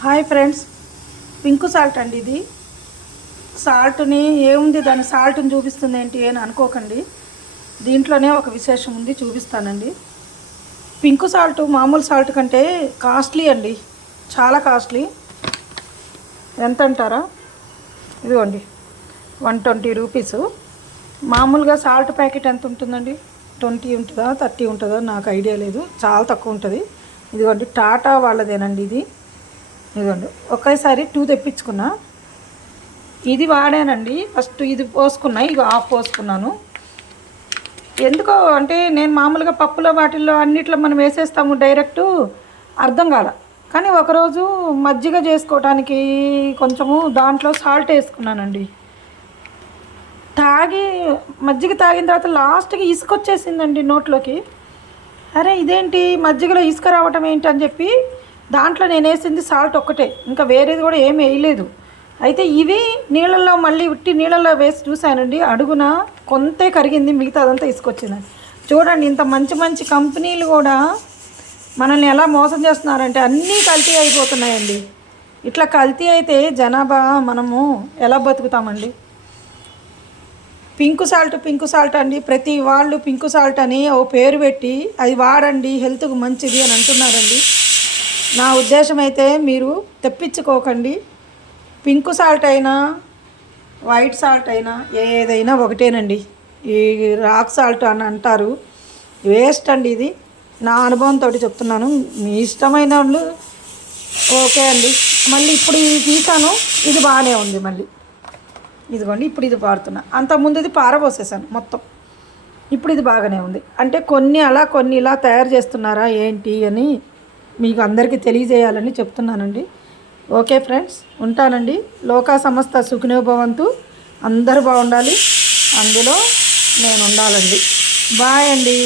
Hi friends, pink salt అండి. ఇది సాల్ట్ని ఏముంది, దాని సాల్ట్ని చూపిస్తుంది ఏంటి అని అనుకోకండి. దీంట్లోనే ఒక విశేషం ఉంది, చూపిస్తానండి. పింక్ సాల్ట్ మామూలు సాల్ట్ కంటే కాస్ట్లీ అండి, చాలా కాస్ట్లీ. ఎంత అంటారా? ఇదిగోండి 120 రూపీస్. మామూలుగా సాల్ట్ ప్యాకెట్ ఎంత ఉంటుందండి? 20 ఉంటుందా 30 ఉంటుందా నాకు ఐడియా లేదు, చాలా తక్కువ ఉంటుంది. ఇదిగోండి టాటా వాళ్ళదేనండి ఇది. ఇదిగోండి ఒకేసారి 2 తెప్పించుకున్నా. ఇది వాడానండి. ఫస్ట్ ఇది పోసుకున్నా, ఇక ఆఫ్ పోసుకున్నాను. ఎందుకో అంటే నేను మామూలుగా పప్పులో వాటిల్లో అన్నిట్లో మనం వేసేస్తాము డైరెక్టు, అర్థం కాల. కానీ ఒకరోజు మజ్జిగ చేసుకోవడానికి కొంచెము దాంట్లో సాల్ట్ వేసుకున్నానండి. మజ్జిగ తాగిన తర్వాత లాస్ట్కి ఇసుక వచ్చేసిందండి నోట్లోకి. అరే ఇదేంటి మజ్జిగలో ఇసుక రావటం ఏంటి అని చెప్పి దాంట్లో నేను వేసింది సాల్ట్ ఒక్కటే, ఇంకా వేరేది కూడా ఏమి వేయలేదు. అయితే ఇవి నీళ్ళల్లో మళ్ళీ ఉట్టి నీళ్ళల్లో వేసి చూశానండి, అడుగున కొంతే కరిగింది, మిగతా అదంతా ఇసుకొచ్చిందండి. చూడండి, ఇంత మంచి మంచి కంపెనీలు కూడా మనల్ని ఎలా మోసం చేస్తున్నారంటే అన్నీ కల్తీ అయిపోతున్నాయండి. ఇట్లా కల్తీ అయితే జనాభా మనము ఎలా బతుకుతామండి? పింక్ సాల్ట్ అండి. ప్రతి వాళ్ళు పింక్ సాల్ట్ అని ఓ పేరు పెట్టి అది వాడండి, హెల్త్కు మంచిది అని అంటున్నారండి. నా ఉద్దేశం అయితే మీరు తెప్పించుకోకండి. పింక్ సాల్ట్ అయినా వైట్ సాల్ట్ అయినా ఏదైనా ఒకటేనండి. ఈ రాక్ సాల్ట్ అని అంటారు, వేస్ట్ అండి. ఇది నా అనుభవంతో చెప్తున్నాను, మీ ఇష్టమైన వాళ్ళు ఓకే అండి. మళ్ళీ ఇప్పుడు ఇది తీసాను, ఇది బాగానే ఉంది. మళ్ళీ ఇదిగోండి ఇప్పుడు ఇది వాడుతున్నా. అంతకుముందు ఇది పారబోసేసాను మొత్తం. ఇప్పుడు ఇది బాగానే ఉంది. అంటే కొన్ని అలా కొన్ని ఇలా తయారు చేస్తున్నారా ఏంటి అని మీకు అందరికీ తెలియజేయాలని చెప్తున్నానండి. ఓకే ఫ్రెండ్స్, ఉంటానండి. లోకా సమస్త సుఖినో భవంతు. అందరూ బాగుండాలి, అందులో నేను ఉండాలండి. బాయ్ అండి.